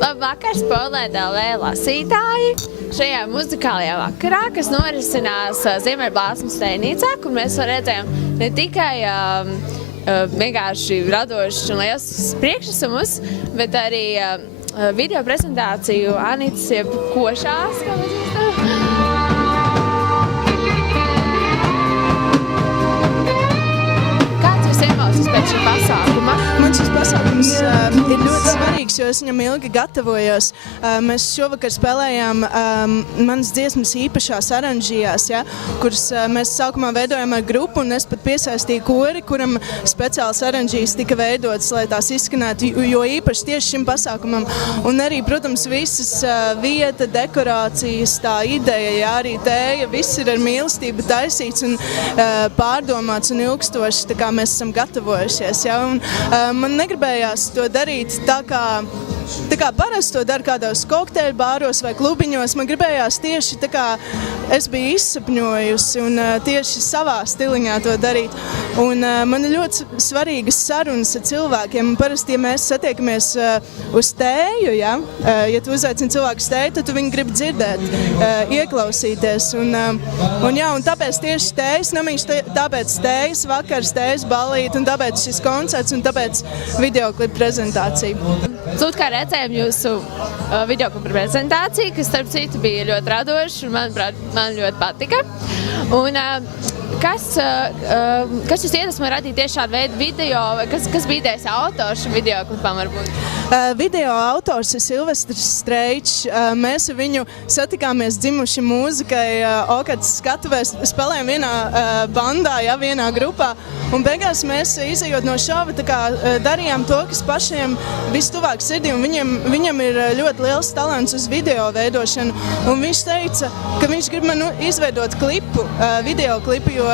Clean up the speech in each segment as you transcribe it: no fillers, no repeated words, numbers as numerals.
Labvakar, Spotlight LV lasītāji! Šajā muzikālajā vakarā, kas norisinās Ziemeļblāsmas stejnīcā, kur mēs redzējām ne tikai vienkārši radošus un lielus priekšnesumus, bet arī video prezentāciju Anitas jeb Košās, kā mēs zinām. Kāds jūs ieklausīs pēc šī pasākuma? Man šis pasākums ir ļoti svarīgs, jo es viņam ilgi gatavojos. Mēs šovakar spēlējām manas dziesmas īpašās aranžijās, ja, kuras mēs sākumā veidojām ar grupu, un es pat piesaistīju kori, kuram speciāls aranžijas tika veidotas, lai tās izskanētu, jo īpaši tieši šim pasākumam. Un arī, protams, visas vieta, dekorācijas, tā ideja, ja, arī tēja, viss ir ar mīlestību taisīts un pārdomāts un ilgstoši, tā kā mēs esam gatavojušies. Ja, un, man negribējās to darīt tā kā parasti to dara kādos kokteļu bāros vai klubiņos. Man gribējās tieši tā kā es biju izsapņojusi un tieši savā stiliņā to darīt. Un man ir ļoti svarīgas sarunas ar cilvēkiem. Parasti, ja mēs satiekamies uz tēju, ja tu uzaicini cilvēku uz tēju, tad tu viņu gribi dzirdēt, ieklausīties. Un tāpēc tieši tējas namiņš, tāpēc tējas vakars, tējas ballīte un tāpēc šis koncerts un tāpēc videoklipa prezentācija. Lūdzu, kā redzējām jūsu videoklipa prezentāciju, kas starp citu bija ļoti radoša un, manuprāt, man ļoti patika. Un kas jūs iedvesmoja radīt tieši šādu veidu video, vai kas bija idejas autors šim videoklipam varbūt? Video autors ir Silvestris Streičs. Mēs ar viņu satikāmies dzimuši mūzikai Okatas skatuvēs, spēlējām vienā bandā, ja, vienā grupā. Un beigās mēs, izejot no šova, tā kā darījām to, kas pašiem vistuvāk sirdī, un viņam ir ļoti liels talants uz video veidošanu. Un viņš teica, ka viņš grib man izveidot klipu, video klipu, jo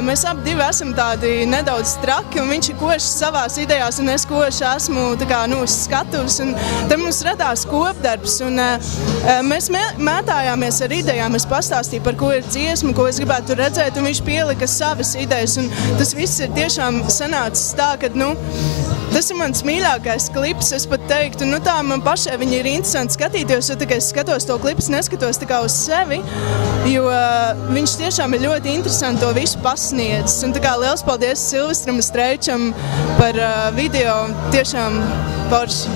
mēs abi divi esam tādi nedaudz traki, un viņš ir košs savās idejās, un es koši esmu tā kā, uz skatuves, un tad mums radās kopdarbs, un mēs mētājāmies ar idejām. Es pastāstīju, par ko ir dziesma, ko es gribētu redzēt, un viņš pielika savas idejas, un tas viss ir tiešām sanācis tā, ka, tas ir mans mīļākais klips. Es pat teiktu, tā man pašai viņa ir interesanti skatīties, jo tā kā es skatos to klipu, neskatos tā kā uz sevi, jo viņš tiešām ir ļoti interesanti to visu pasniedzis. Un tā kā liels paldies Silvestram Streičam par video, tiešām forši.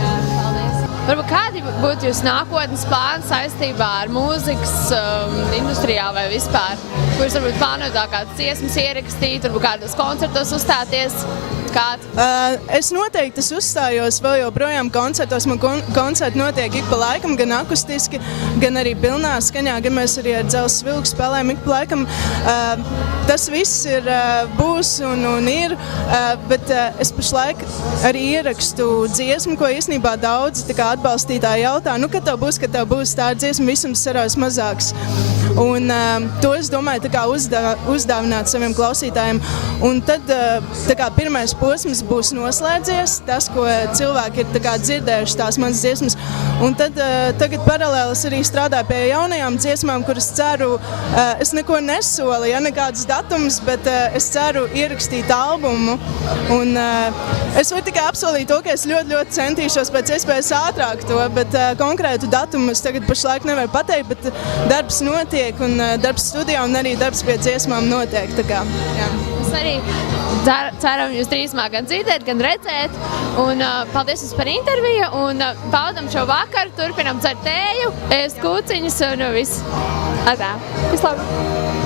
Jā, paldies. Varbūt kādi būtu jūsu nākotnes plāni saistībā ar mūzikas industrijā vai vispār? Kur jūs varbūt plānojat kādas dziesmas ierakstīt, varbūt kādos koncertos uzstāties? Es noteikti uzstājos vēl joprojām koncertos. Man koncerti notiek ik pa laikam, gan akustiski, gan arī pilnā skaņā, gan mēs arī ar Dzelzs Vilku spēlējam ik pa laikam. Tas viss būs un ir, bet es pašlaik arī ierakstu dziesmu, ko īstenībā daudzi atbalstītāji jautā, kad tev būs tā dziesma, visums saraujas mazāks. Un to es domāju uzdāvināt saviem klausītājiem. Un tad pirmais posms būs noslēdzies, tas, ko cilvēki ir dzirdējuši tās manas dziesmas. Un tad tagad paralēli es arī strādāju pie jaunajām dziesmām, kuras ceru, es neko nesolu, ja nekādas datumus, bet es ceru ierakstīt albumu. Un es varu tikai apsolīt to, ka es ļoti centīšos pēc iespējas ātrāk to, bet konkrētu datumu es tagad pašlaik nevaru pateikt, bet darbs notiek un darbs studijā un arī darbs pie dziesmām notiek. Mēs arī ceram jūs drīzumā gan dzirdēt, gan redzēt. Un paldies jums par interviju un baudam šo vakaru, turpinam dzert tēju, ēst kūciņus un viss. Vislabāk!